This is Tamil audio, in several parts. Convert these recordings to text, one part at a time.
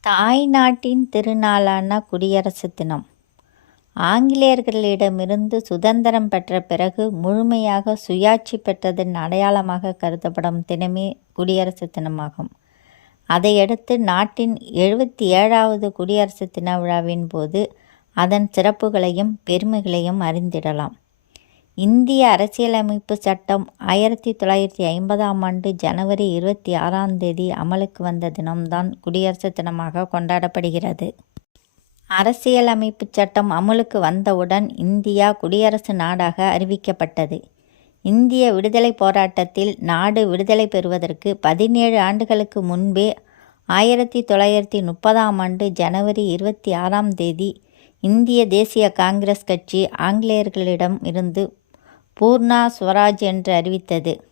தாய் நாட்டின் திருநாளான குடியரசு தினம். ஆங்கிலேயர்களிடமிருந்து சுதந்திரம் பெற்ற பிறகு முழுமையாக சுயாட்சி பெற்றதன் அடையாளமாக கருதப்படும் தினமே குடியரசு தினமாகும். அதையடுத்து நாட்டின் எழுபத்தி ஏழாவது குடியரசு தின விழாவின் போது அதன் சிறப்புகளையும் பெருமைகளையும் அறிந்திடலாம். இந்திய அரசியலமைப்பு சட்டம் ஆயிரத்தி தொள்ளாயிரத்தி ஐம்பதாம் ஆண்டு ஜனவரி இருபத்தி ஆறாம் தேதி அமலுக்கு வந்த தினம்தான் குடியரசு தினமாக கொண்டாடப்படுகிறது. அரசியலமைப்பு சட்டம் அமலுக்கு வந்தவுடன் இந்தியா குடியரசு நாடாக அறிவிக்கப்பட்டது. இந்திய விடுதலை போராட்டத்தில் நாடு விடுதலை பெறுவதற்கு பதினேழு ஆண்டுகளுக்கு முன்பே ஆயிரத்தி தொள்ளாயிரத்தி முப்பதாம் ஆண்டு ஜனவரி இருபத்தி ஆறாம் தேதி இந்திய தேசிய காங்கிரஸ் கட்சி ஆங்கிலேயர்களிடம் இருந்து பூர்ணா ஸ்வராஜ் என்று அறிவித்தது.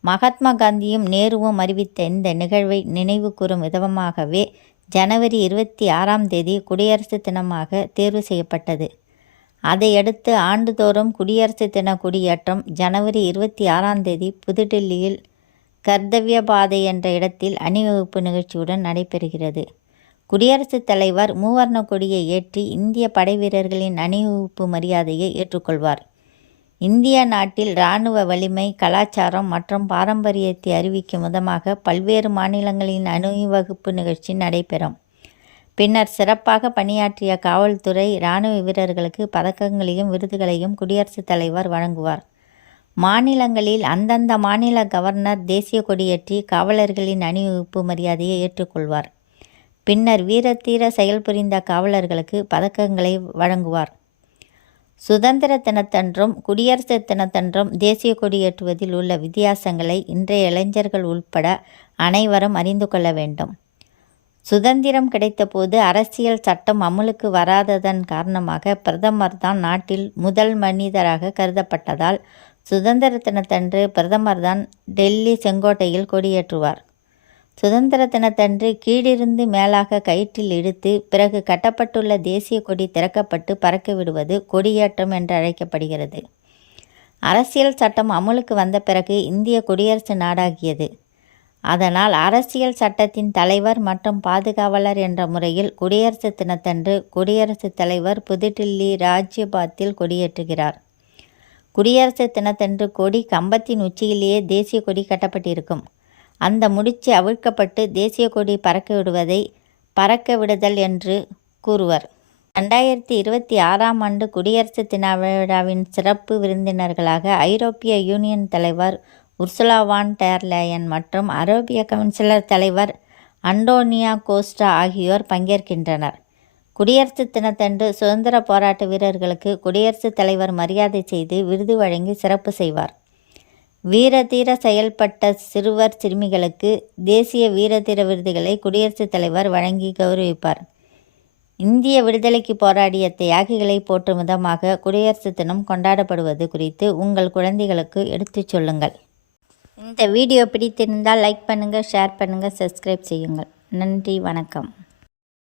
மகாத்மா காந்தியும் நேருவும் அறிவித்த இந்த நிகழ்வை நினைவு கூறும் விதமாகவே ஜனவரி இருபத்தி ஆறாம் தேதி குடியரசு தினமாக தேர்வு செய்யப்பட்டது. அதையடுத்து ஆண்டுதோறும் குடியரசு தின குடியேற்றம் ஜனவரி இருபத்தி ஆறாம் தேதி புதுடில்லியில் கர்த்தவிய பாதை என்ற இடத்தில் அணிவகுப்பு நிகழ்ச்சியுடன் நடைபெறுகிறது. குடியரசுத் தலைவர் மூவர்ண கொடியை ஏற்றி இந்திய படை வீரர்களின் அணிவகுப்பு மரியாதையை ஏற்றுக்கொள்வார். இந்திய நாட்டில் இராணுவ வலிமை கலாச்சாரம் மற்றும் பாரம்பரியத்தை அறிவிக்கும் விதமாக பல்வேறு மாநிலங்களின் அணிவகுப்பு நிகழ்ச்சி நடைபெறும். பின்னர் சிறப்பாக பணியாற்றிய காவல்துறை இராணுவ வீரர்களுக்கு பதக்கங்களையும் விருதுகளையும் குடியரசுத் தலைவர் வழங்குவார். மாநிலங்களில் அந்தந்த மாநில கவர்னர் தேசிய கொடியேற்றி காவலர்களின் அணிவகுப்பு மரியாதையை ஏற்றுக்கொள்வார். பின்னர் வீரத்தீர செயல்புரிந்த காவலர்களுக்கு பதக்கங்களை வழங்குவார். சுதந்திர தினத்தன்றும் குடியரசு தினத்தன்றும் தேசிய கொடியேற்றுவதில் உள்ள வித்தியாசங்களை இன்றைய இளைஞர்கள் உள்பட அனைவரும் அறிந்து கொள்ள வேண்டும். சுதந்திரம் கிடைத்தபோது அரசியல் சட்டம் அமலுக்கு வராததன் காரணமாக பிரதமர் தான் நாட்டில் முதல் மனிதராக கருதப்பட்டதால் சுதந்திர தினத்தன்று பிரதமர் தான் டெல்லி செங்கோட்டையில் கொடியேற்றுவார். சுதந்திர தினத்தன்று கீழிருந்து மேலாக கயிற்றில் இழுத்து பிறகு கட்டப்பட்டுள்ள தேசிய கொடி திறக்கப்பட்டு பறக்க விடுவது கொடியேற்றம் என்று அழைக்கப்படுகிறது. அரசியல் சட்டம் அமலுக்கு வந்த பிறகு இந்திய குடியரசு நாடாகியது. அதனால் அரசியல் சட்டத்தின் தலைவர் மற்றும் பாதுகாவலர் என்ற முறையில் குடியரசு தினத்தன்று குடியரசுத் தலைவர் புதுடில்லி ராஜ்யபாத்தில் கொடியேற்றுகிறார். குடியரசு தினத்தன்று கொடி கம்பத்தின் உச்சியிலேயே தேசிய கொடி கட்டப்பட்டிருக்கும். அந்த முடிச்சு அவிழ்க்கப்பட்டு தேசிய கொடி பறக்க விடுவதை பறக்க விடுதல் என்று கூறுவர். ரெண்டாயிரத்தி இருபத்தி ஆறாம் ஆண்டு குடியரசு தின விழாவின் சிறப்பு விருந்தினர்களாக ஐரோப்பிய யூனியன் தலைவர் உர்சுலா வான் டேர்லேயன் மற்றும் ஐரோப்பிய கவுன்சிலர் தலைவர் அண்டோனியா கோஸ்டா ஆகியோர் பங்கேற்கின்றனர். குடியரசு தினத்தன்று சுதந்திர போராட்ட வீரர்களுக்கு குடியரசுத் தலைவர் மரியாதை செய்து விருது வழங்கி சிறப்பு செய்வார். வீரதீர செயல்பட்ட சிறுவர் சிறுமிகளுக்கு தேசிய வீரதீர விருதுகளை குடியரசுத் தலைவர் வழங்கி கௌரவிப்பார். இந்திய விடுதலைக்கு போராடிய தியாகிகளை போற்றும் விதமாக குடியரசு தினம் கொண்டாடப்படுவது குறித்து உங்கள் குழந்தைகளுக்கு எடுத்துச் சொல்லுங்கள். இந்த வீடியோ பிடித்திருந்தால் லைக் பண்ணுங்கள் ஷேர் பண்ணுங்கள் சப்ஸ்கிரைப் செய்யுங்கள். நன்றி வணக்கம்.